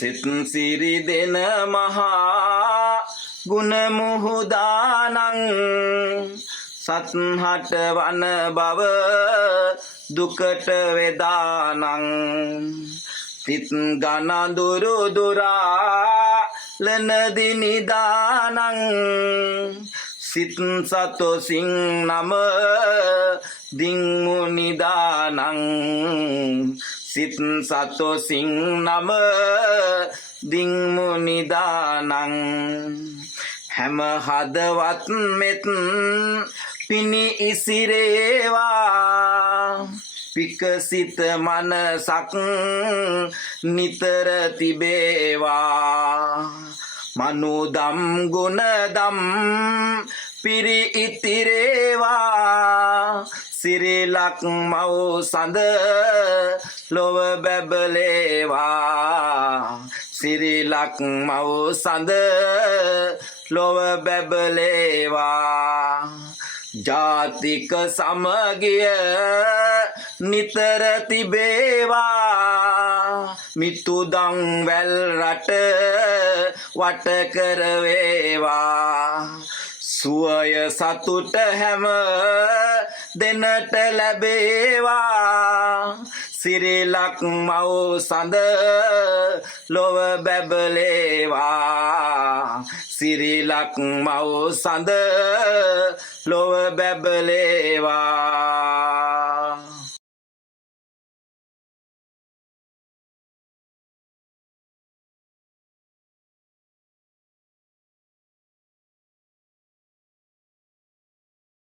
සිත් සිරි දෙන මහා ගුණ මුහුදානං සත්හට වන බව දුකට වේදානං තිත් ගනඳුරු දුරා ලනදි නිදානං සිත් සතොසින් නම දින්මු නිදානං සිත් සතොසින් නම දින්මු නිදානං හැම හදවත් මෙත් පිණි ඉසිරේවා විකසිත මනසක් නිතර තිබේවා මනුදම් ගුණදම් පිරි ඉතිරේවා සිරිලක් මව් සඳ ලොව බැබලේවා සිරිලක් මව් සඳ ලොව බැබලේවා ජාතික සමගිය නිතර තිබේවා මිතුදන් වැල් රට වට කරවේවා සුවය සතුට හැම දෙනට ලැබේවා සිරිලක් මව් සඳ ලොව බැබලේවා සිරිලක් මව් සඳ ලොව බැබලේවා